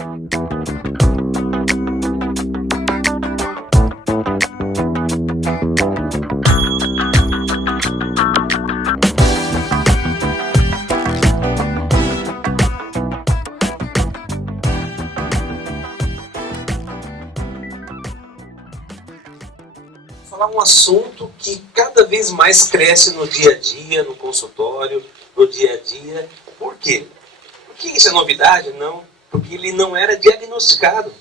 Falar um assunto que cada vez mais cresce no dia a dia, no consultório, no dia a dia. Por quê? Porque isso é novidade? Não. Porque ele não era diagnosticado.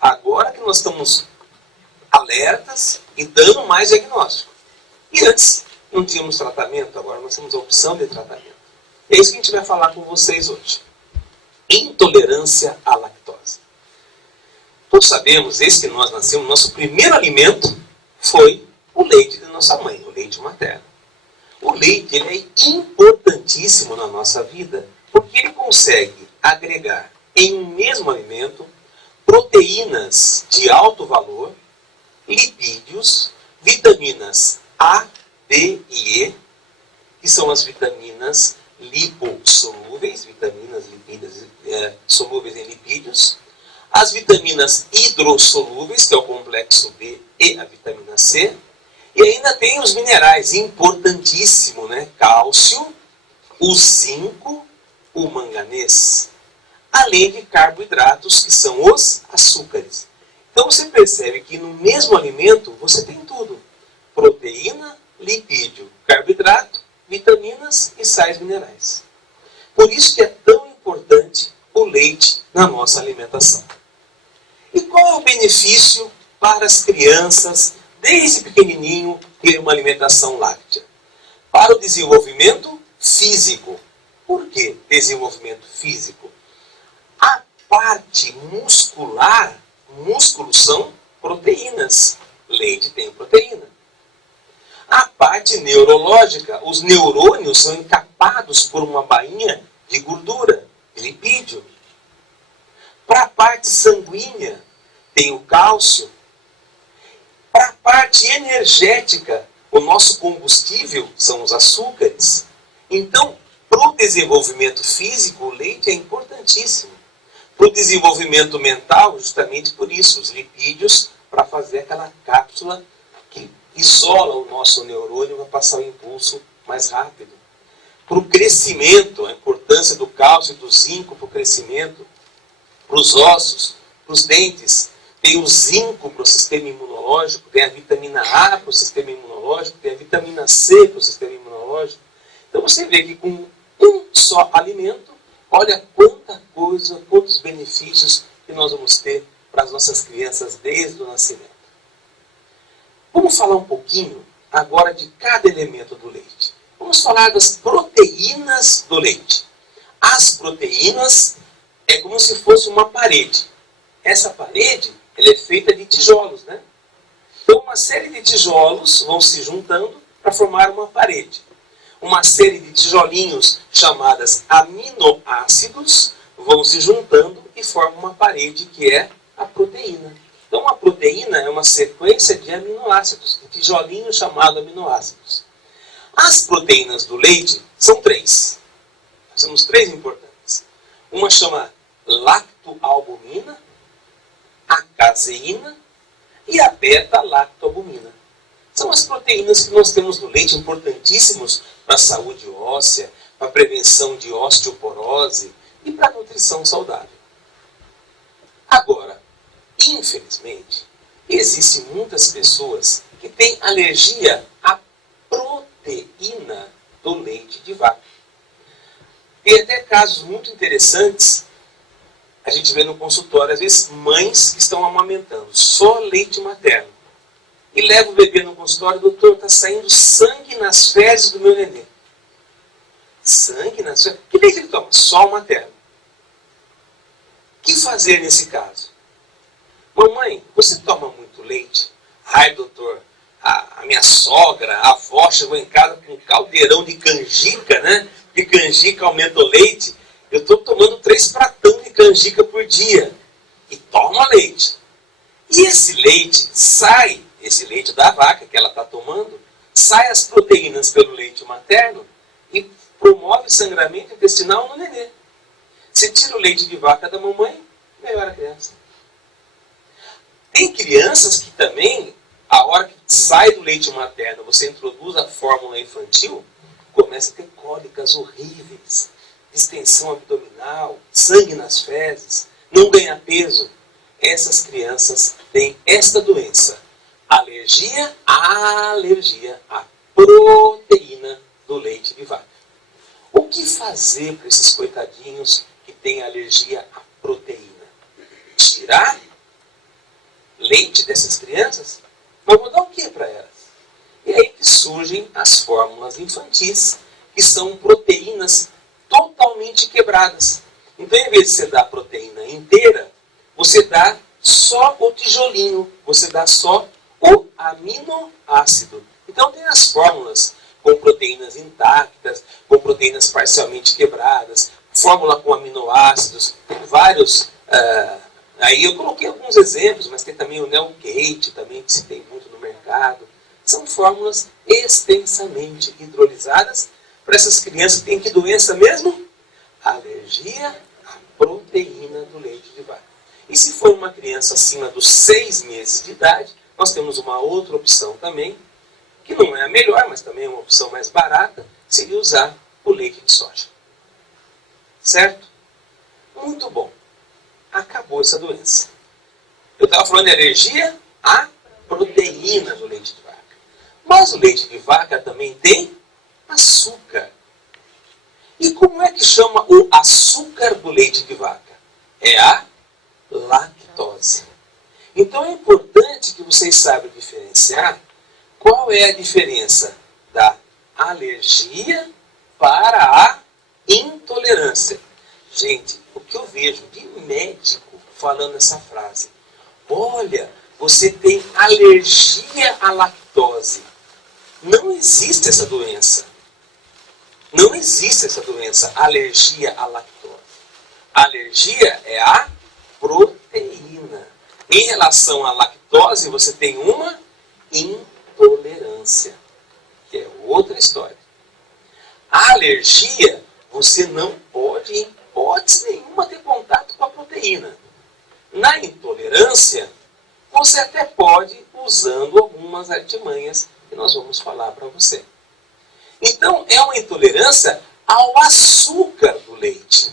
Agora que nós estamos alertas e dando mais diagnóstico. E antes não tínhamos tratamento, agora nós temos a opção de tratamento. É isso que a gente vai falar com vocês hoje. Intolerância à lactose. Todos sabemos, desde que nós nascemos, nosso primeiro alimento foi o leite de nossa mãe, o leite materno. O leite ele é importantíssimo na nossa vida, porque ele consegue agregar em um mesmo alimento proteínas de alto valor, lipídios, vitaminas A, D e E, que são as vitaminas lipossolúveis, vitaminas solúveis em lipídios, as vitaminas hidrossolúveis, que é o complexo B e a vitamina C, e ainda tem os minerais, importantíssimo, né? Cálcio, o zinco, o manganês, além de carboidratos, que são os açúcares. Então você percebe que no mesmo alimento você tem tudo: proteína, lipídio, carboidrato, vitaminas e sais minerais. Por isso que é tão importante o leite na nossa alimentação. E qual é o benefício para as crianças, desde pequenininho, ter uma alimentação láctea? Para o desenvolvimento físico. Por que desenvolvimento físico? A parte muscular, músculos são proteínas. Leite tem proteína. A parte neurológica, os neurônios são encapados por uma bainha de gordura, de lipídio. Para a parte sanguínea, tem o cálcio. Para a parte energética, o nosso combustível são os açúcares. Então, para o desenvolvimento físico, o leite é importantíssimo. Para o desenvolvimento mental, justamente por isso, os lipídios, para fazer aquela cápsula que isola o nosso neurônio para passar o impulso mais rápido. Para o crescimento, a importância do cálcio e do zinco para o crescimento, para os ossos, para os dentes, tem o zinco para o sistema imunológico, tem a vitamina A para o sistema imunológico, tem a vitamina C para o sistema imunológico. Então você vê que com um só alimento, olha quanta coisa, quantos benefícios que nós vamos ter para as nossas crianças desde o nascimento. Vamos falar um pouquinho agora de cada elemento do leite. Vamos falar das proteínas do leite. As proteínas é como se fosse uma parede. Essa parede ela é feita de tijolos, né? Então uma série de tijolos vão se juntando para formar uma parede. Uma série de tijolinhos chamadas aminoácidos vão se juntando e formam uma parede que é a proteína. Então a proteína é uma sequência de aminoácidos, de tijolinhos chamados aminoácidos. As proteínas do leite são três. Nós temos três importantes. Uma chama lactoalbumina, a caseína e a beta-lactoalbumina. São as proteínas que nós temos no leite, importantíssimos para a saúde óssea, para a prevenção de osteoporose e para a nutrição saudável. Agora, infelizmente, existem muitas pessoas que têm alergia à proteína do leite de vaca. Tem até casos muito interessantes. A gente vê no consultório, às vezes, mães que estão amamentando só leite materno. E leva o bebê no consultório: doutor, está saindo sangue nas fezes do meu nenê. Sangue nas fezes? Que leite ele toma? Só o materno. O que fazer nesse caso? Mamãe, você toma muito leite? Ai, doutor, a minha sogra, a avó chegou em casa com um caldeirão de canjica, né? Porque canjica aumenta o leite. Eu estou tomando 3 pratão de canjica por dia. E toma leite. E esse leite sai, esse leite da vaca que ela está tomando, sai as proteínas pelo leite materno e promove sangramento intestinal no nenê. Você tira o leite de vaca da mamãe, eu era criança. Tem crianças que também, a hora que sai do leite materno, você introduz a fórmula infantil, começa a ter cólicas horríveis, distensão abdominal, sangue nas fezes, não ganha peso. Essas crianças têm esta doença, alergia à proteína do leite de vaca. O que fazer para esses coitadinhos que têm alergia à proteína? Tirar leite dessas crianças? Mas vou dar o que para elas? E aí que surgem as fórmulas infantis, que são proteínas totalmente quebradas. Então, em vez de você dar a proteína inteira, você dá só o tijolinho, você dá só o aminoácido. Então, tem as fórmulas com proteínas intactas, com proteínas parcialmente quebradas, fórmula com aminoácidos, tem vários. Aí eu coloquei alguns exemplos, mas tem também o Nelgate, também, que se tem muito no mercado. São fórmulas extensamente hidrolisadas para essas crianças que têm que doença mesmo? Alergia à proteína do leite de vaca. E se for uma criança acima dos 6 meses de idade, nós temos uma outra opção também, que não é a melhor, mas também é uma opção mais barata, seria usar o leite de soja. Certo? Muito bom. Acabou essa doença. Eu estava falando de alergia à proteína do leite de vaca. Mas o leite de vaca também tem açúcar. E como é que chama o açúcar do leite de vaca? É a lactose. Então é importante que vocês saibam diferenciar qual é a diferença da alergia para a intolerância. Gente, o que eu vejo de médico falando essa frase: olha, você tem alergia à lactose. Não existe essa doença. Não existe essa doença, alergia à lactose. A alergia é a proteína. Em relação à lactose, você tem uma intolerância, que é outra história. A alergia, você não pode, em hipótese nenhuma, ter contato com a proteína. Na intolerância, você até pode, usando algumas artimanhas que nós vamos falar para você. Então, é uma intolerância ao açúcar do leite,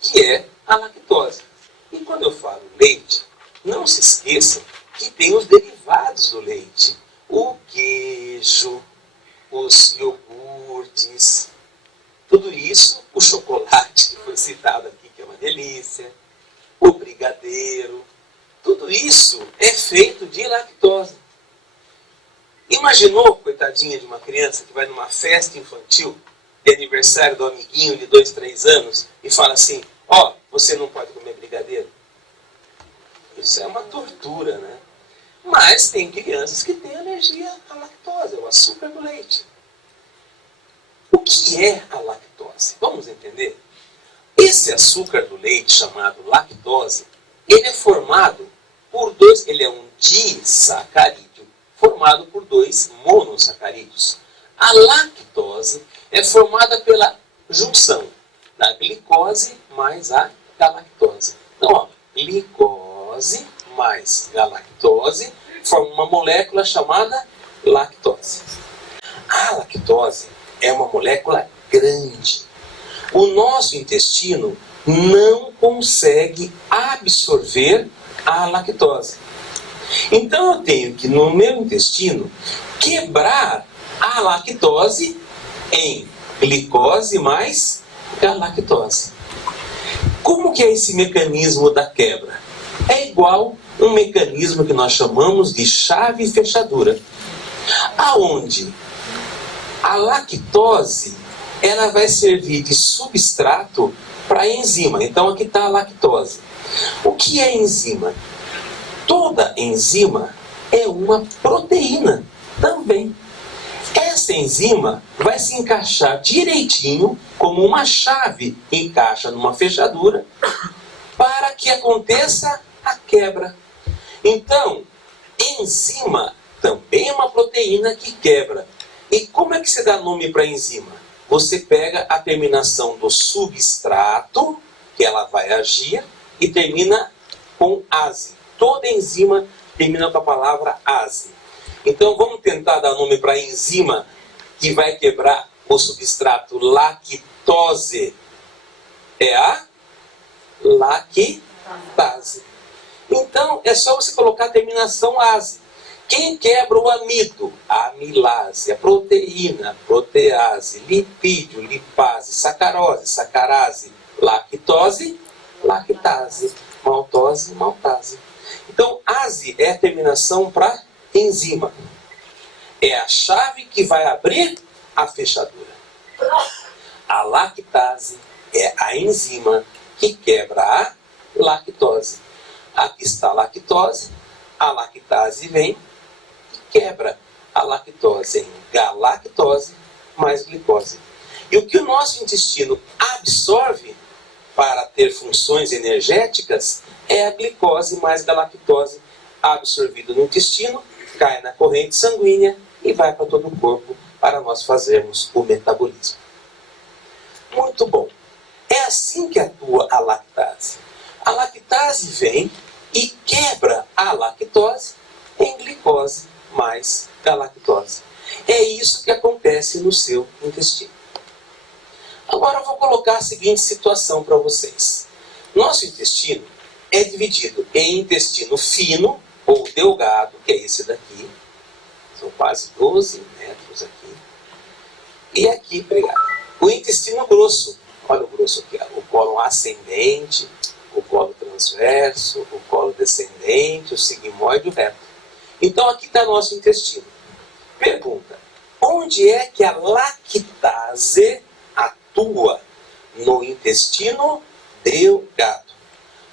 que é a lactose. E quando eu falo leite, não se esqueçam que tem os derivados do leite. O queijo, os iogurtes, tudo isso, o chocolate que foi citado aqui, que é uma delícia, o brigadeiro, tudo isso é feito de lactose. Imaginou, coitadinha de uma criança que vai numa festa infantil, de aniversário do amiguinho de 2, 3 anos, e fala assim: ó, você não pode comer brigadeiro? Isso é uma tortura, né? Mas tem crianças que têm alergia à lactose, ao açúcar do leite. O que é a lactose? Vamos entender? Esse açúcar do leite, chamado lactose, ele é formado por dois, ele é um disacarídeo, formado por 2 monossacarídeos. A lactose é formada pela junção da glicose mais a galactose. Então, ó, glicose mais galactose forma uma molécula chamada lactose. A lactose é uma molécula grande. O nosso intestino não consegue absorver a lactose. Então eu tenho que, no meu intestino, quebrar a lactose em glicose mais galactose. Como que é esse mecanismo da quebra? É igual um mecanismo que nós chamamos de chave fechadura, aonde a lactose ela vai servir de substrato para a enzima. Então aqui está a lactose. O que é enzima? Toda enzima é uma proteína também. Essa enzima vai se encaixar direitinho, como uma chave encaixa numa fechadura, para que aconteça a quebra. Então, enzima também é uma proteína que quebra. E como é que você dá nome para a enzima? Você pega a terminação do substrato, que ela vai agir, e termina com ase. Toda enzima termina com a palavra ase. Então vamos tentar dar nome para a enzima que vai quebrar o substrato lactose. É a lactase. Então é só você colocar a terminação ase. Quem quebra o amido? A amilase, a proteína, a protease, lipídio, lipase, sacarose, sacarase, lactose, lactase, maltose, maltase. Então, ase é a terminação para enzima. É a chave que vai abrir a fechadura. A lactase é a enzima que quebra a lactose. Aqui está a lactose vem e quebra a lactose em galactose mais glicose. E o que o nosso intestino absorve para ter funções energéticas é a glicose mais galactose absorvida no intestino, cai na corrente sanguínea e vai para todo o corpo para nós fazermos o metabolismo. Muito bom. É assim que atua a lactase. A lactase vem e quebra a lactose em glicose mais galactose. É isso que acontece no seu intestino. Agora eu vou colocar a seguinte situação para vocês. Nosso intestino é dividido em intestino fino ou delgado, que é esse daqui. São quase 12 metros aqui. E aqui, obrigado. O intestino grosso. Olha o grosso aqui, ó. O cólon ascendente, o colo transverso, o colo descendente, o sigmoide e o reto. Então aqui está nosso intestino. Pergunta: onde é que a lactase atua no intestino delgado?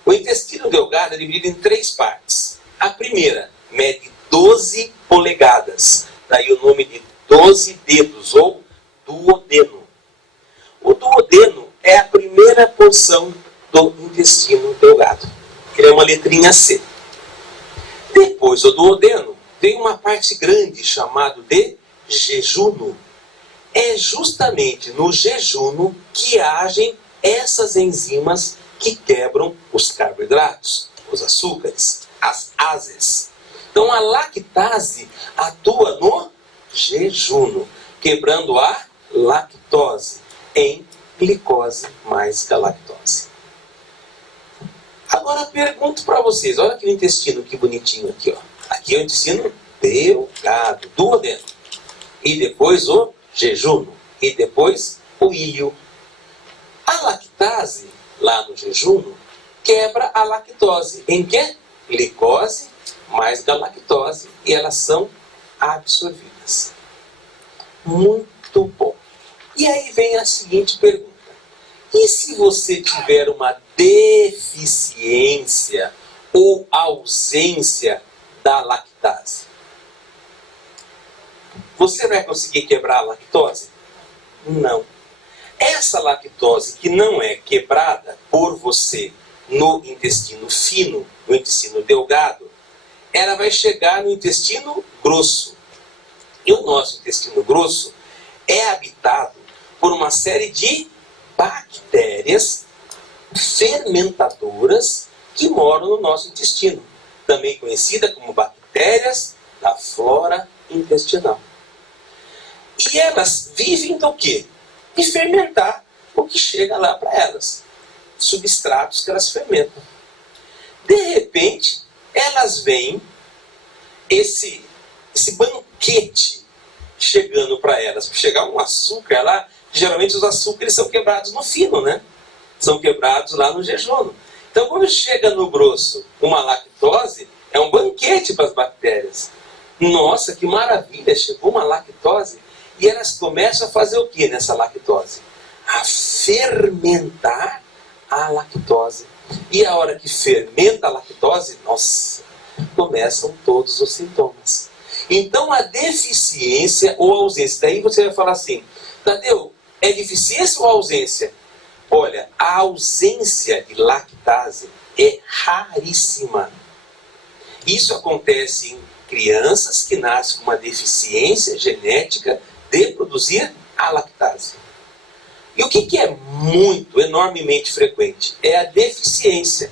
O intestino delgado é dividido em 3 partes. A primeira mede 12 polegadas. Daí o nome de 12 dedos ou duodeno. O duodeno é a primeira porção do intestino delgado. Ele é uma letrinha C. Depois do duodeno, tem uma parte grande chamada de jejuno. É justamente no jejuno que agem essas enzimas que quebram os carboidratos, os açúcares, as ases. Então a lactase atua no jejuno, quebrando a lactose em glicose mais galactose. Agora pergunto para vocês, olha aqui o intestino, que bonitinho aqui, ó. Aqui é o intestino delgado, duodeno. E depois o jejuno. E depois o íleo. A lactase, lá no jejuno, quebra a lactose em quê? Glicose mais galactose. E elas são absorvidas. Muito bom. E aí vem a seguinte pergunta. E se você tiver uma deficiência ou ausência da lactase? Você vai conseguir quebrar a lactose? Não. Essa lactose que não é quebrada por você no intestino fino, no intestino delgado, ela vai chegar no intestino grosso. E o nosso intestino grosso é habitado por uma série de bactérias fermentadoras que moram no nosso intestino, também conhecida como bactérias da flora intestinal. E elas vivem do quê? De fermentar o que chega lá para elas, substratos que elas fermentam. De repente, elas veem esse banquete chegando para elas. Para chegar um açúcar lá, geralmente os açúcares são quebrados no fino, né? São quebrados lá no jejuno. Então, quando chega no grosso uma lactose, é um banquete para as bactérias. Nossa, que maravilha, chegou uma lactose. E elas começam a fazer o que nessa lactose? A fermentar a lactose. E a hora que fermenta a lactose, nossa, começam todos os sintomas. Então, a deficiência ou ausência, daí você vai falar assim, Tadeu, é deficiência ou ausência? Olha, a ausência de lactase é raríssima. Isso acontece em crianças que nascem com uma deficiência genética de produzir a lactase. E o que é muito, enormemente frequente? É a deficiência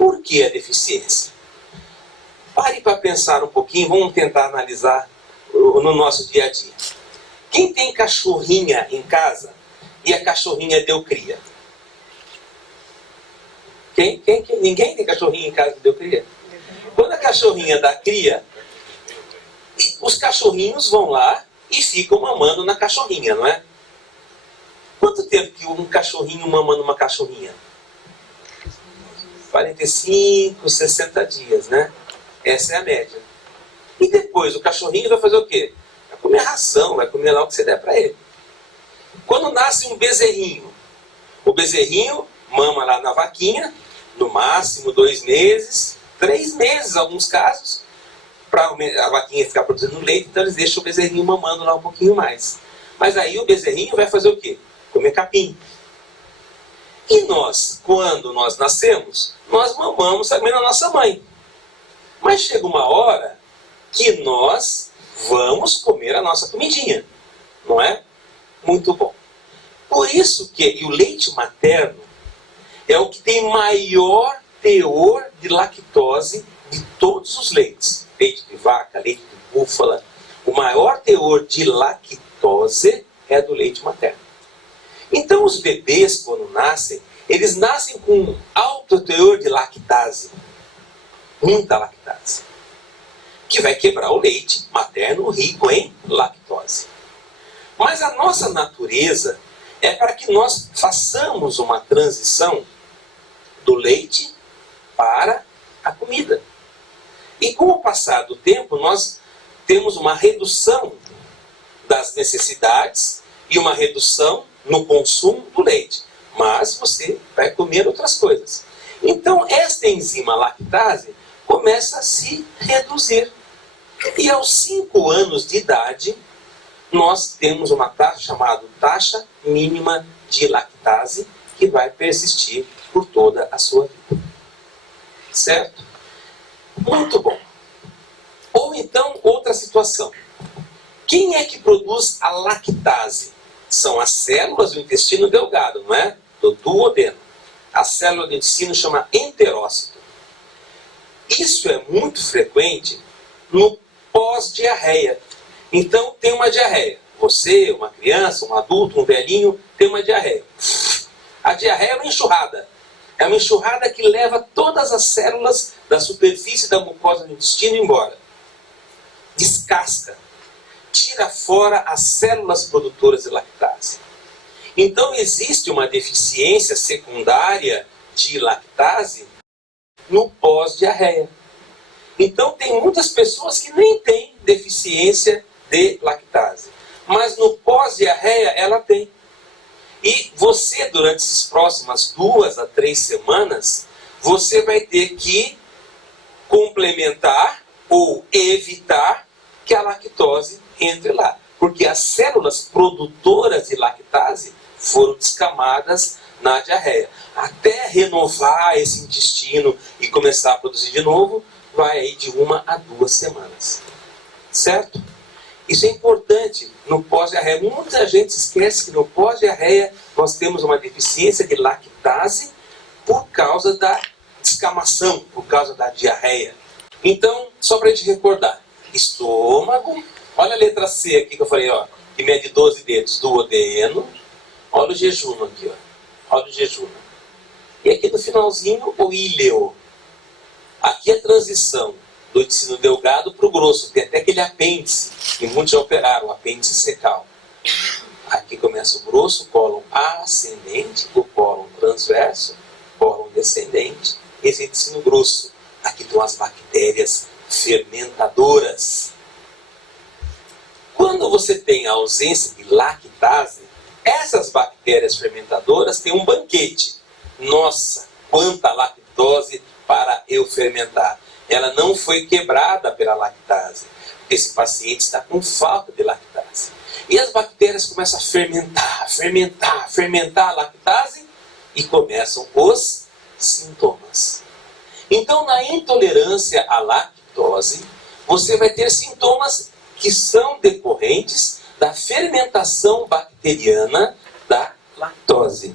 Por que a deficiência? Pare para pensar um pouquinho, vamos tentar analisar no nosso dia a dia. Quem tem cachorrinha em casa e a cachorrinha deu cria? Ninguém tem cachorrinha em casa que deu cria? Quando a cachorrinha dá cria, os cachorrinhos vão lá e ficam mamando na cachorrinha, não é? Quanto tempo que um cachorrinho mama numa cachorrinha? 45, 60 dias, né? Essa é a média. E depois o cachorrinho vai fazer o quê? Vai comer ração, vai comer lá o que você der para ele. Quando nasce um bezerrinho, o bezerrinho mama lá na vaquinha, no máximo 2 meses, 3 meses, em alguns casos, para a vaquinha ficar produzindo leite, então eles deixam o bezerrinho mamando lá um pouquinho mais. Mas aí o bezerrinho vai fazer o quê? Comer capim. E nós, quando nós nascemos, nós mamamos também na nossa mãe. Mas chega uma hora que nós vamos comer a nossa comidinha, não é? Muito bom. Por isso que o leite materno é o que tem maior teor de lactose de todos os leites. Leite de vaca, leite de búfala. O maior teor de lactose é do leite materno. Então os bebês, quando nascem, eles nascem com alto teor de lactase. Muita lactase. Que vai quebrar o leite materno rico em lactose. Mas a nossa natureza é para que nós façamos uma transição do leite para a comida. E com o passar do tempo, nós temos uma redução das necessidades e uma redução no consumo do leite. Mas você vai comer outras coisas. Então, esta enzima lactase começa a se reduzir. E aos 5 anos de idade, nós temos uma taxa chamada taxa mínima de lactase, que vai persistir por toda a sua vida. Certo? Muito bom. Ou então, outra situação. Quem é que produz a lactase? São as células do intestino delgado, não é? Do duodeno. A célula do intestino chama enterócito. Isso é muito frequente no pós-diarreia. Então, tem uma diarreia. Você, uma criança, um adulto, um velhinho, tem uma diarreia. A diarreia é uma enxurrada. É uma enxurrada que leva todas as células da superfície da mucosa do intestino embora. Descasca. Tira fora as células produtoras de lactase. Então existe uma deficiência secundária de lactase no pós-diarreia. Então tem muitas pessoas que nem têm deficiência de lactase. Mas no pós-diarreia ela tem. E você, durante essas próximas 2 a 3 semanas, você vai ter que complementar ou evitar que a lactose entre lá. Porque as células produtoras de lactase foram descamadas na diarreia. Até renovar esse intestino e começar a produzir de novo, vai aí de 1 a 2 semanas. Certo? Isso é importante no pós-diarreia. Muita gente esquece que no pós-diarreia nós temos uma deficiência de lactase por causa da descamação, por causa da diarreia. Então, só para a gente recordar, estômago, olha a letra C aqui que eu falei, ó, que mede 12 dedos, duodeno, olha o jejum aqui, ó, olha o jejum. E aqui no finalzinho, o íleo. Aqui a transição do intestino delgado para o grosso, tem até aquele apêndice, que muitos já operaram, o apêndice secal. Aqui começa o grosso, cólon ascendente, o cólon transverso, cólon descendente, esse é o intestino grosso. Aqui estão as bactérias fermentadoras. Quando você tem a ausência de lactase, essas bactérias fermentadoras têm um banquete. Nossa, quanta lactose para eu fermentar. Ela não foi quebrada pela lactase. Esse paciente está com falta de lactase. E as bactérias começam a fermentar a lactase e começam os sintomas. Então, na intolerância à lactose, você vai ter sintomas que são decorrentes da fermentação bacteriana da lactose.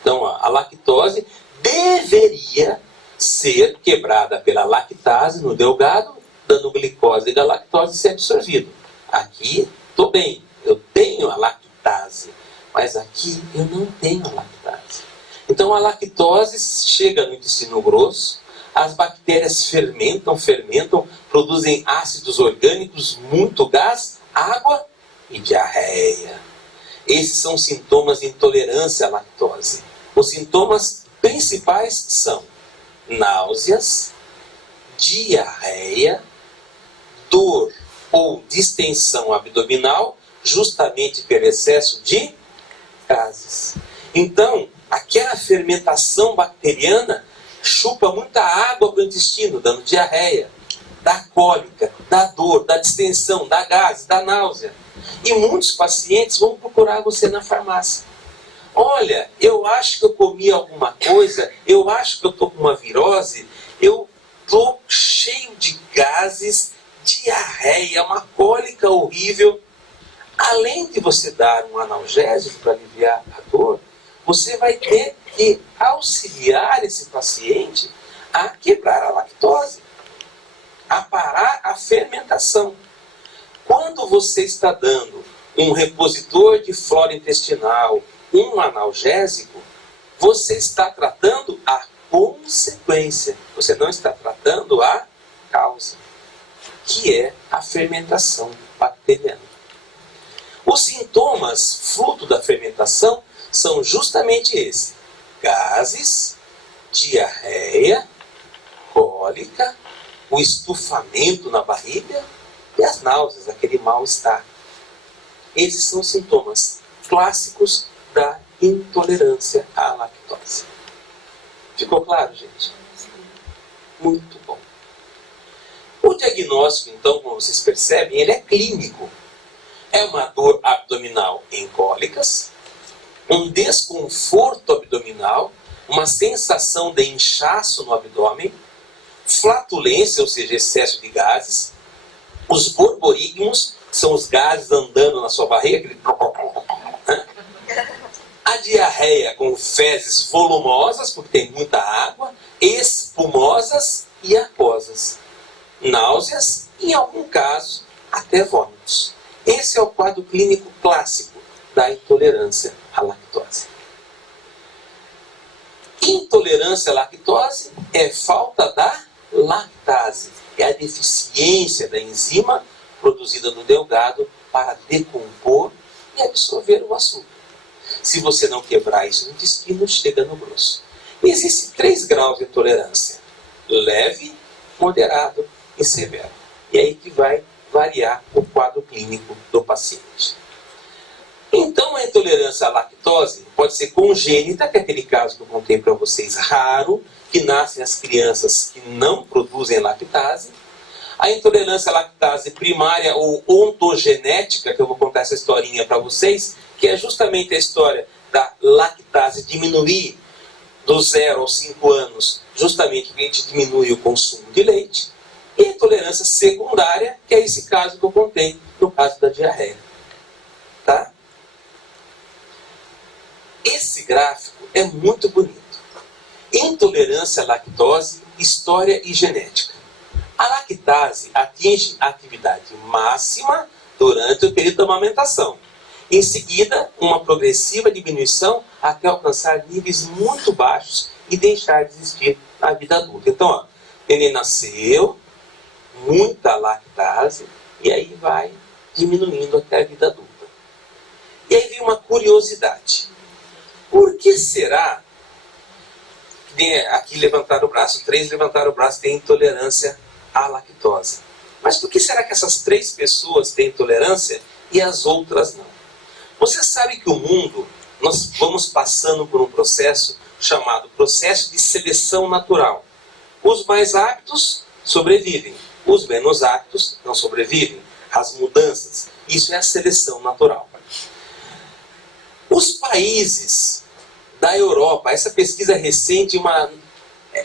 Então, a lactose deveria ser quebrada pela lactase no delgado, dando glicose e galactose ser absorvido. Aqui estou bem, eu tenho a lactase, mas aqui eu não tenho a lactase. Então a lactose chega no intestino grosso, as bactérias fermentam, produzem ácidos orgânicos, muito gás, água e diarreia. Esses são sintomas de intolerância à lactose. Os sintomas principais são náuseas, diarreia, dor ou distensão abdominal, justamente pelo excesso de gases. Então, aquela fermentação bacteriana chupa muita água para o intestino, dando diarreia, dá cólica, dá dor, dá distensão, dá gases, dá náusea. E muitos pacientes vão procurar você na farmácia. Olha, eu acho que eu comi alguma coisa, eu acho que eu estou com uma virose, eu estou cheio de gases, diarreia, uma cólica horrível. Além de você dar um analgésico para aliviar a dor, você vai ter que auxiliar esse paciente a quebrar a lactose, a parar a fermentação. Quando você está dando um repositor de flora intestinal, um analgésico, você está tratando a consequência, você não está tratando a causa, que é a fermentação bacteriana. Os sintomas fruto da fermentação são justamente esses: gases, diarreia, cólica, o estufamento na barriga e as náuseas, aquele mal-estar. Esses são os sintomas clássicos da intolerância à lactose. Ficou claro, gente? Muito bom. O diagnóstico, então, como vocês percebem, ele é clínico. É uma dor abdominal em cólicas, um desconforto abdominal, uma sensação de inchaço no abdômen, flatulência, ou seja, excesso de gases, os borborigmos, são os gases andando na sua barriga, aquele... A diarreia com fezes volumosas, porque tem muita água, espumosas e aquosas. Náuseas, em algum caso, até vômitos. Esse é o quadro clínico clássico da intolerância à lactose. Intolerância à lactose é falta da lactase, é a deficiência da enzima produzida no delgado para decompor e absorver o açúcar. Se você não quebrar isso no intestino, chega no grosso. E existem 3 graus de intolerância: leve, moderado e severo. E aí que vai variar o quadro clínico do paciente. Então, a intolerância à lactose pode ser congênita, que é aquele caso que eu contei para vocês, raro, que nascem as crianças que não produzem lactase. A intolerância à lactase primária ou ontogenética, que eu vou contar essa historinha para vocês, que é justamente a história da lactase diminuir do 0 aos 5 anos, justamente porque a gente diminui o consumo de leite. E a intolerância secundária, que é esse caso que eu contei, no caso da diarreia. Tá? Esse gráfico é muito bonito. Intolerância à lactose, história e genética. A lactase atinge a atividade máxima durante o período da amamentação. Em seguida, uma progressiva diminuição até alcançar níveis muito baixos e deixar de existir na vida adulta. Então, ó, ele nasceu, muita lactase, e aí vai diminuindo até a vida adulta. E aí vem uma curiosidade. Por que será que aqui levantaram o braço, 3 levantaram o braço, tem intolerância à lactose? Mas por que será que essas 3 pessoas têm intolerância e as outras não? Você sabe que o mundo, nós vamos passando por um processo chamado processo de seleção natural. Os mais aptos sobrevivem, os menos aptos não sobrevivem. As mudanças, isso é a seleção natural. Os países da Europa, essa pesquisa recente,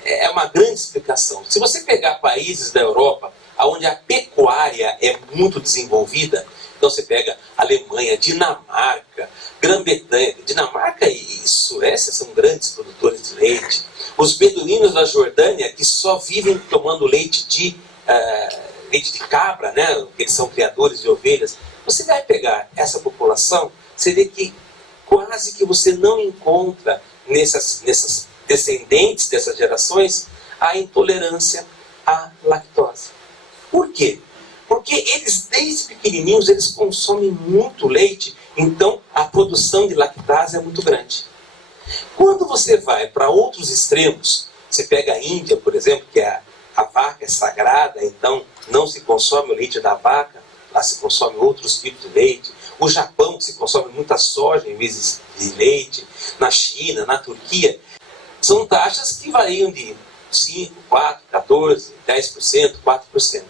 é uma grande explicação. Se você pegar países da Europa, onde a pecuária é muito desenvolvida, então você pega Alemanha, Dinamarca, Grã-Bretanha. Dinamarca e Suécia são grandes produtores de leite. Os beduínos da Jordânia, que só vivem tomando leite de cabra, né? Eles são criadores de ovelhas. Você vai pegar essa população, você vê que quase que você não encontra nessas descendentes dessas gerações a intolerância à lactose. Por quê? Porque eles, desde pequenininhos, eles consomem muito leite, então a produção de lactase é muito grande. Quando você vai para outros extremos, você pega a Índia, por exemplo, que a vaca é sagrada, então não se consome o leite da vaca, lá se consome outros tipos de leite. O Japão, que se consome muita soja em vez de leite. Na China, na Turquia, são taxas que variam de 5%, 4%, 14%, 10%, 4%.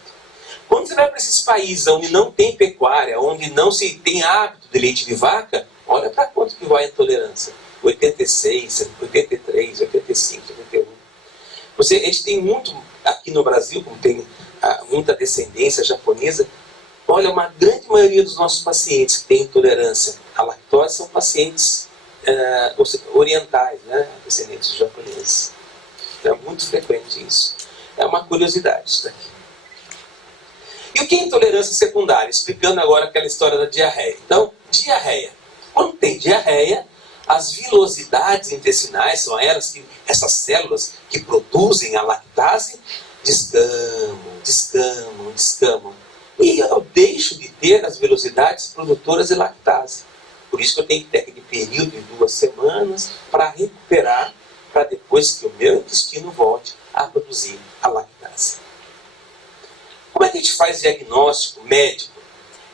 Quando você vai para esses países onde não tem pecuária, onde não se tem hábito de leite de vaca, olha para quanto que vai a intolerância. 86, 83, 85, 81. A gente tem muito, aqui no Brasil, como tem muita descendência japonesa, olha, uma grande maioria dos nossos pacientes que têm intolerância à lactose são pacientes orientais, né? Descendentes japoneses. É muito frequente isso. É uma curiosidade isso daqui. E o que é intolerância secundária? Explicando agora aquela história da diarreia. Então, diarreia. Quando tem diarreia, as vilosidades intestinais, são essas células que produzem a lactase, descamam. E eu deixo de ter as velocidades produtoras de lactase. Por isso que eu tenho que ter aquele período de 2 semanas para recuperar, para depois que o meu intestino volte a produzir a lactase. Como é que a gente faz diagnóstico médico?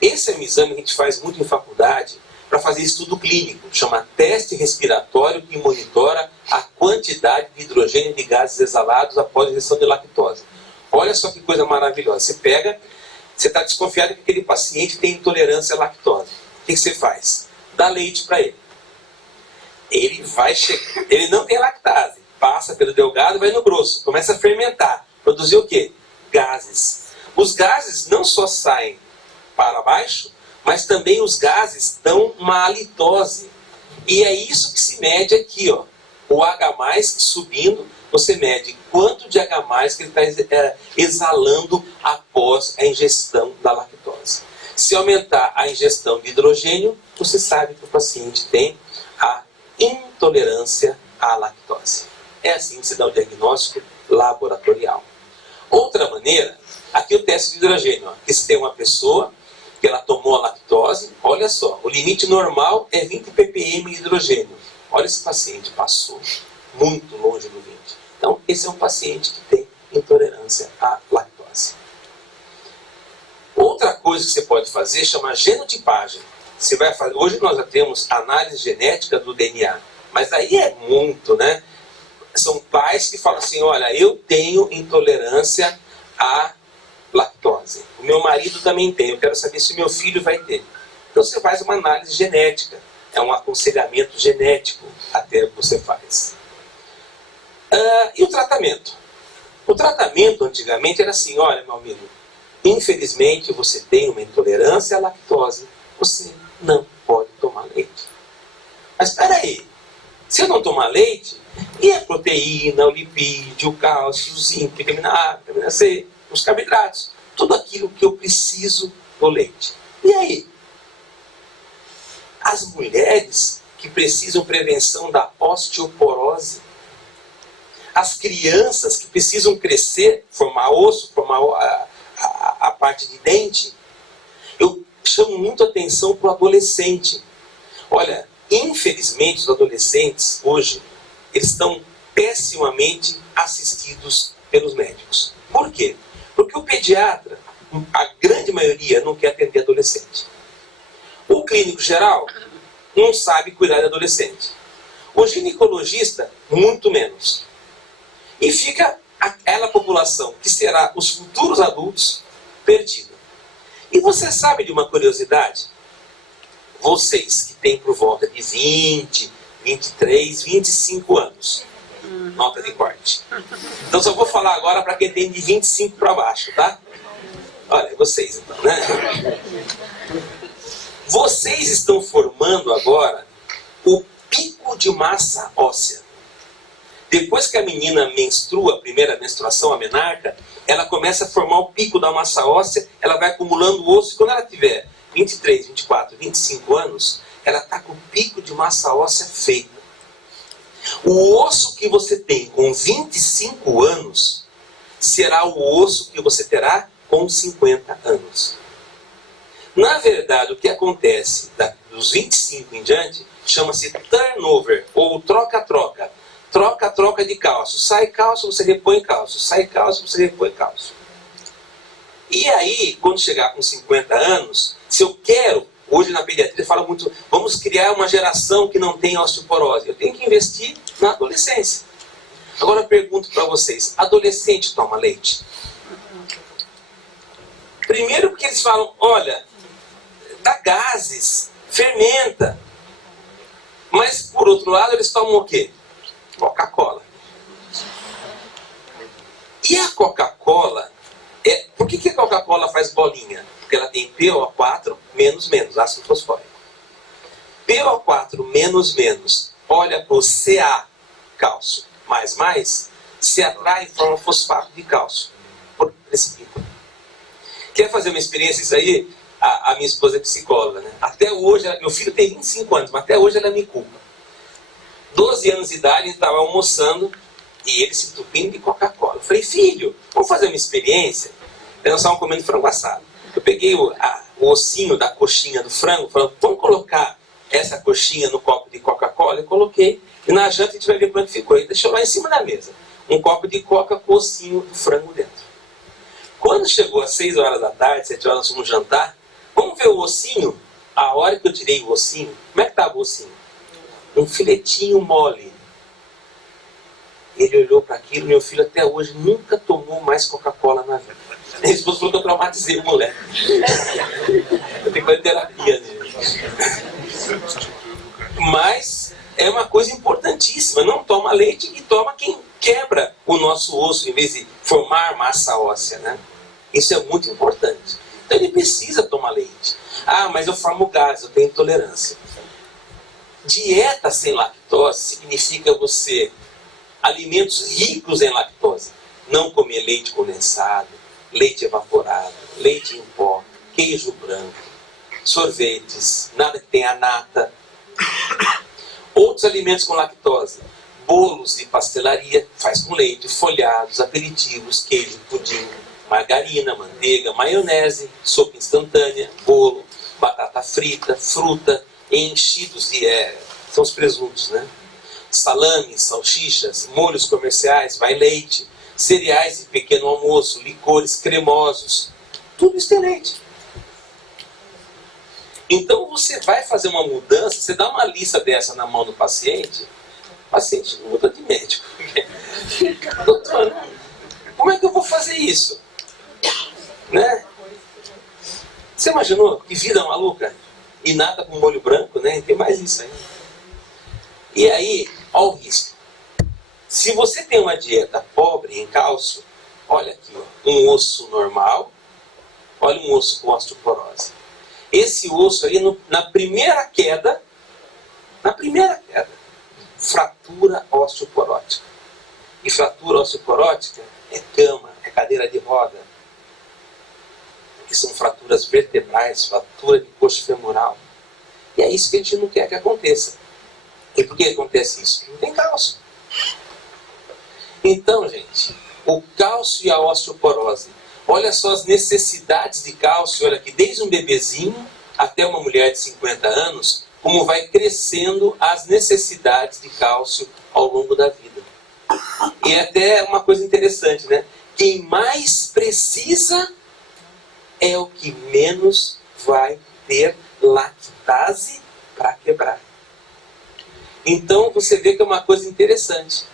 Esse é um exame que a gente faz muito em faculdade para fazer estudo clínico. Chama teste respiratório, que monitora a quantidade de hidrogênio de gases exalados após a ingestão de lactose. Olha só que coisa maravilhosa. Você está desconfiado que aquele paciente tem intolerância à lactose. O que você faz? Dá leite para ele. Ele não tem lactase. Passa pelo delgado, vai no grosso. Começa a fermentar. Produzir o quê? Gases. Os gases não só saem para baixo, mas também os gases dão uma halitose. E é isso que se mede aqui, ó. O H+, subindo, você mede quanto de H+, que ele está exalando após a ingestão da lactose. Se aumentar a ingestão de hidrogênio, você sabe que o paciente tem a intolerância à lactose. É assim que se dá o diagnóstico laboratorial. Outra maneira, aqui o teste de hidrogênio. Que se tem uma pessoa que ela tomou a lactose, olha só, o limite normal é 20 ppm de hidrogênio. Olha, esse paciente passou muito longe do 20. Então, esse é um paciente que tem intolerância à lactose. Outra coisa que você pode fazer chama genotipagem. Hoje nós já temos análise genética do DNA, mas aí é muito, né? São pais que falam assim, olha, eu tenho intolerância à lactose. O meu marido também tem, eu quero saber se o meu filho vai ter. Então você faz uma análise genética. É um aconselhamento genético até que você faz. E o tratamento? O tratamento antigamente era assim, olha meu amigo, infelizmente você tem uma intolerância à lactose, você não pode tomar leite. Mas espera aí, se eu não tomar leite, e a proteína, o lipídio, o cálcio, o zinco, a vitamina A, a vitamina C, os carboidratos, tudo aquilo que eu preciso do leite. E aí? As mulheres que precisam prevenção da osteoporose, as crianças que precisam crescer, formar osso, formar a parte de dente, eu chamo muito atenção para o adolescente. Olha, infelizmente os adolescentes hoje, eles estão pessimamente assistidos pelos médicos. Por quê? Porque o pediatra, a grande maioria, não quer atender adolescente. O clínico geral não sabe cuidar de adolescente. O ginecologista, muito menos. E fica aquela população que será os futuros adultos perdida. E você sabe de uma curiosidade? Vocês que têm por volta de 20, 23, 25 anos. Nota de corte. Então só vou falar agora para quem tem de 25 para baixo, tá? Olha, vocês então, né? Vocês estão formando agora o pico de massa óssea. Depois que a menina menstrua, a primeira menstruação, a menarca, ela começa a formar o pico da massa óssea, ela vai acumulando osso, e quando ela tiver 23, 24, 25 anos, ela está com o pico de massa óssea feito. O osso que você tem com 25 anos será o osso que você terá com 50 anos. Na verdade, o que acontece dos 25 em diante chama-se turnover, ou troca-troca. Troca-troca de cálcio. Sai cálcio, você repõe cálcio. Sai cálcio, você repõe cálcio. E aí, quando chegar com 50 anos, se eu quero, hoje na pediatria fala muito, vamos criar uma geração que não tem osteoporose. Eu tenho que investir na adolescência. Agora eu pergunto para vocês, adolescente toma leite? Primeiro porque eles falam, olha, dá gases, fermenta. Mas por outro lado eles tomam o quê? Coca-Cola. E a Coca-Cola, por que a Coca-Cola faz bolinha? Porque ela tem PO4 menos menos, ácido fosfórico. PO4 olha para o Ca, cálcio, mais, se atrai e forma fosfato de cálcio. Por esse pico. Quer fazer uma experiência? Isso aí, a minha esposa é psicóloga, né? Até hoje, meu filho tem 25 anos, mas até hoje ela me culpa. 12 anos de idade, a gente estava almoçando e ele se entupindo de Coca-Cola. Eu falei, filho, vamos fazer uma experiência? Nós estávamos comendo frango assado. Eu peguei o ossinho da coxinha do frango, falando, vamos colocar essa coxinha no copo de Coca-Cola? Eu coloquei, e na janta a gente vai ver quanto ficou. Ele deixou lá em cima da mesa um copo de Coca com o ossinho do frango dentro. Quando chegou às 6 horas da tarde, 7 horas, nós fomos jantar, vamos ver o ossinho? A hora que eu tirei o ossinho, como é que estava o ossinho? Um filetinho mole. Ele olhou para aquilo, meu filho até hoje nunca tomou mais Coca-Cola na vida. A esposa falou que eu traumatizei o moleque. Eu tenho que fazer terapia nele. Mas é uma coisa importantíssima. Não toma leite e toma quem quebra o nosso osso, em vez de formar massa óssea, né? Isso é muito importante. Então ele precisa tomar leite. Ah, mas eu formo gás, eu tenho intolerância. Dieta sem lactose significa você, alimentos ricos em lactose, não comer leite condensado, leite evaporado, leite em pó, queijo branco, sorvetes, nada que tenha nata. Outros alimentos com lactose, bolos de pastelaria, faz com leite, folhados, aperitivos, queijo, pudim, margarina, manteiga, maionese, sopa instantânea, bolo, batata frita, fruta, enchidos de são os presuntos, né? Salames, salsichas, molhos comerciais, vai leite, cereais de pequeno almoço, licores cremosos, tudo isso tem leite. Então você vai fazer uma mudança, você dá uma lista dessa na mão do paciente, o paciente muda de médico. Doutor, como é que eu vou fazer isso? Né? Você imaginou que vida maluca? E nada com molho branco, né? Tem mais isso aí. E aí, olha o risco. Se você tem uma dieta pobre em cálcio, olha aqui, ó, um osso normal, olha um osso com osteoporose. Esse osso aí, na primeira queda, fratura osteoporótica. E fratura osteoporótica é cama, é cadeira de roda. Que são fraturas vertebrais, fratura de coxa femoral. E é isso que a gente não quer que aconteça. E por que acontece isso? Não tem cálcio. Então, gente, o cálcio e a osteoporose. Olha só as necessidades de cálcio, olha aqui, desde um bebezinho até uma mulher de 50 anos, como vai crescendo as necessidades de cálcio ao longo da vida. E até uma coisa interessante, né? Quem mais precisa é o que menos vai ter lactase para quebrar. Então você vê que é uma coisa interessante.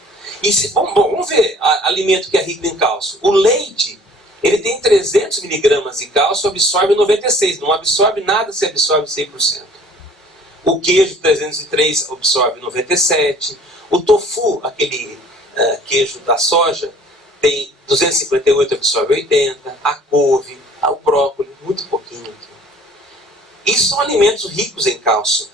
E vamos ver alimento que é rico em cálcio. O leite, ele tem 300 miligramas de cálcio, absorve 96. Não absorve nada se absorve 100%. O queijo 303 absorve 97. O tofu, aquele queijo da soja, tem 258, absorve 80, a couve, o brócolis, muito pouquinho aqui. Isso são alimentos ricos em cálcio.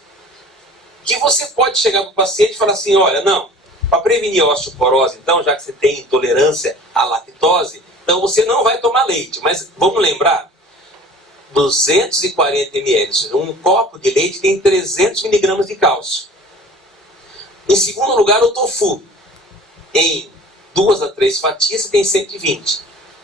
Que você pode chegar para o paciente e falar assim, olha, não, para prevenir a osteoporose, então, já que você tem intolerância à lactose, então você não vai tomar leite. Mas vamos lembrar, 240 ml, um copo de leite tem 300 miligramas de cálcio. Em segundo lugar, o tofu. Em 2 a 3 fatias, você tem 120.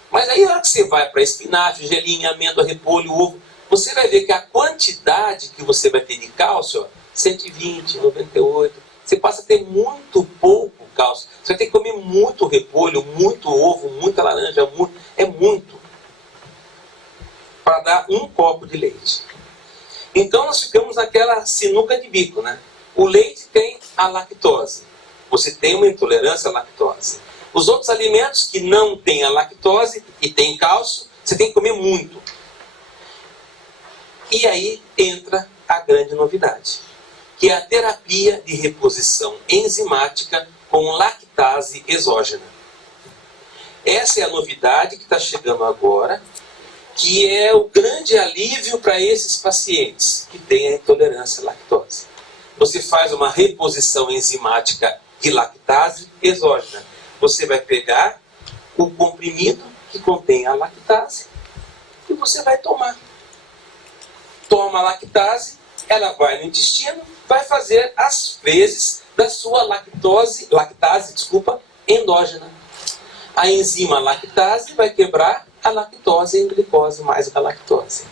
Mas aí, na hora que você vai para espinafre, gelinho, amêndoa, repolho, ovo, você vai ver que a quantidade que você vai ter de cálcio, ó, 120, 98, você passa a ter muito pouco cálcio. Você vai ter que comer muito repolho, muito ovo, muita laranja, é muito. Para dar um copo de leite. Então nós ficamos naquela sinuca de bico, né? O leite tem a lactose. Você tem uma intolerância à lactose. Os outros alimentos que não têm a lactose e têm cálcio, você tem que comer muito. E aí entra a grande novidade, que é a terapia de reposição enzimática com lactase exógena. Essa é a novidade que está chegando agora, que é o grande alívio para esses pacientes que têm a intolerância à lactose. Você faz uma reposição enzimática de lactase exógena. Você vai pegar o comprimido que contém a lactase e você vai tomar. Toma a lactase, ela vai no intestino, vai fazer as vezes da sua lactase endógena. A enzima lactase vai quebrar a lactose em glicose mais a lactose.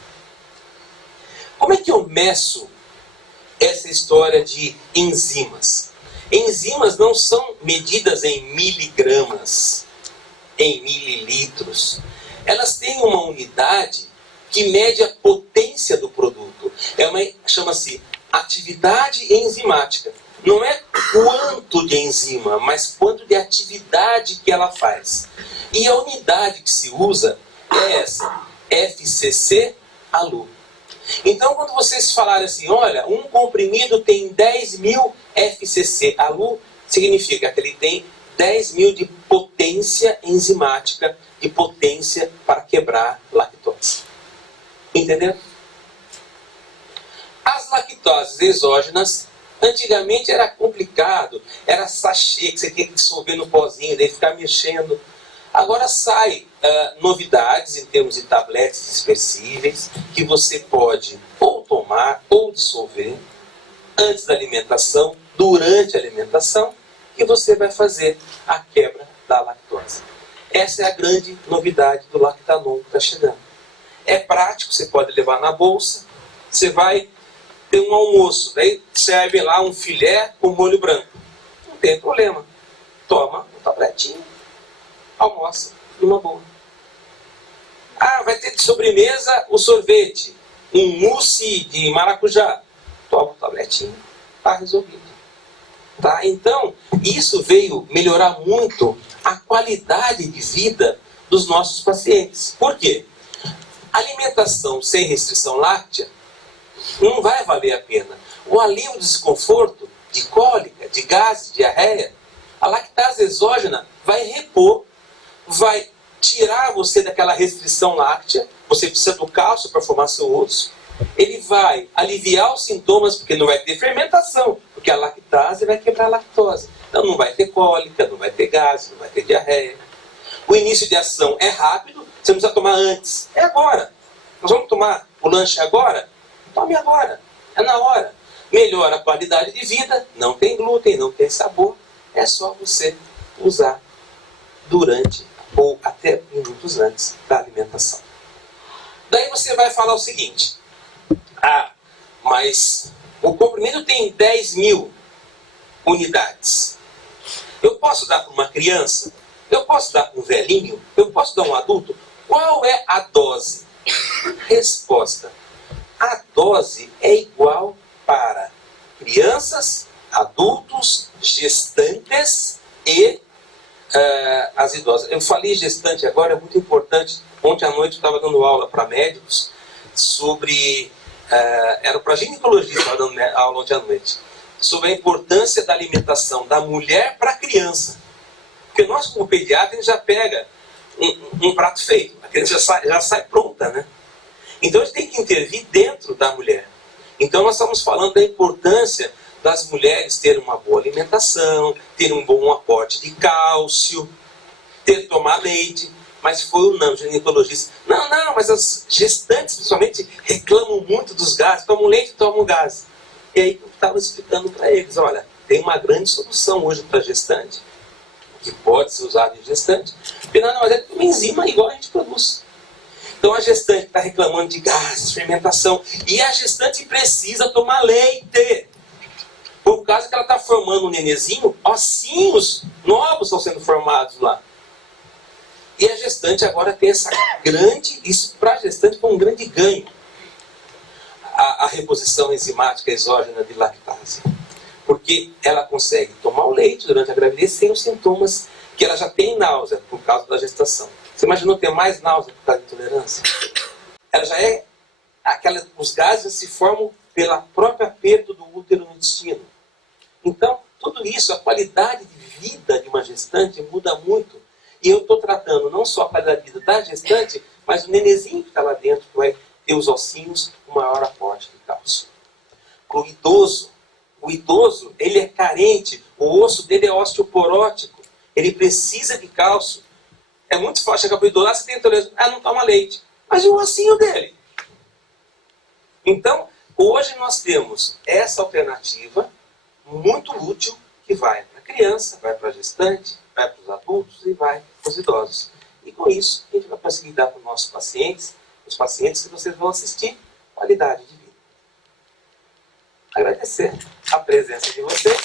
Como é que eu meço essa história de enzimas? Enzimas não são medidas em miligramas, em mililitros. Elas têm uma unidade que mede a potência do produto. Chama-se atividade enzimática. Não é quanto de enzima, mas quanto de atividade que ela faz. E a unidade que se usa é essa, FCC ALU. Então, quando vocês falarem assim, olha, um comprimido tem 10.000 FCC ALU, significa que ele tem 10.000 de potência enzimática, de potência para quebrar lactose. Entendeu? As lactoses exógenas, antigamente era complicado, era sachê que você tinha que dissolver no pozinho, daí ficar mexendo. Agora sai novidades em termos de tabletes dispersíveis que você pode ou tomar ou dissolver antes da alimentação, durante a alimentação, que você vai fazer a quebra da lactose. Essa é a grande novidade do Lactanon que está chegando. É prático, você pode levar na bolsa, você vai ter um almoço, daí serve lá um filé com molho branco. Não tem problema. Toma um tabletinho, almoça numa boa. Vai ter de sobremesa o sorvete, um mousse de maracujá. Toma um tabletinho, está resolvido. Tá? Então, isso veio melhorar muito a qualidade de vida dos nossos pacientes. Por quê? Alimentação sem restrição láctea não vai valer a pena. O alívio do desconforto, de cólica, de gases, de diarreia, a lactase exógena vai repor, vai tirar você daquela restrição láctea, você precisa do cálcio para formar seu osso, ele vai aliviar os sintomas, porque não vai ter fermentação, porque a lactase vai quebrar a lactose. Então não vai ter cólica, não vai ter gases, não vai ter diarreia. O início de ação é rápido, você não precisa tomar antes, é agora. Nós vamos tomar o lanche agora? Tome agora, é na hora. Melhora a qualidade de vida, não tem glúten, não tem sabor, é só você usar durante ou até minutos antes da alimentação. Daí você vai falar o seguinte, mas o comprimido tem 10.000 unidades. Eu posso dar para uma criança? Eu posso dar para um velhinho? Eu posso dar para um adulto? Qual é a dose? Resposta. A dose é igual para crianças, adultos, gestantes e as idosas. Eu falei gestante agora, é muito importante. Ontem à noite eu estava dando aula para médicos sobre... era para ginecologia, estava dando aula ontem à noite. Sobre a importância da alimentação da mulher para a criança. Porque nós, como pediatra, a gente já pega um prato feito. A criança já sai pronta, né? Então a gente tem que intervir dentro da mulher. Então nós estamos falando da importância das mulheres terem uma boa alimentação, terem um bom aporte de cálcio, tomar leite. Mas foi o ginecologista. Não, mas as gestantes, principalmente, reclamam muito dos gases. Tomam leite, tomam gás. E aí eu estava explicando para eles, olha, tem uma grande solução hoje para gestante, que pode ser usada em gestante. Porque mas é uma enzima igual a gente produz. Então a gestante está reclamando de gases, fermentação, e a gestante precisa tomar leite. Por causa que ela está formando um nenezinho, ossinhos novos estão sendo formados lá. E a gestante agora tem essa grande, isso para a gestante foi um grande ganho. A reposição enzimática exógena de lactase. Porque ela consegue tomar o leite durante a gravidez sem os sintomas que ela já tem náusea por causa da gestação. Você imaginou ter mais náusea por causa da intolerância? Ela já é... os gases se formam pela própria aperto do útero no intestino. Então, tudo isso, a qualidade de vida de uma gestante muda muito. E eu estou tratando não só a qualidade de vida da gestante, mas o nenezinho que está lá dentro, que vai ter os ossinhos, um maior aporte de cálcio. O idoso, ele é carente, o osso dele é osteoporótico, ele precisa de cálcio. É muito fácil chegar para o idoso, você tem intolerância, não toma leite. Mas e o ossinho dele? Então, hoje nós temos essa alternativa muito útil que vai para a criança, vai para a gestante, vai para os adultos e vai para os idosos. E com isso, a gente vai conseguir dar para os nossos pacientes, os pacientes que vocês vão assistir, qualidade de vida. Agradecer a presença de vocês.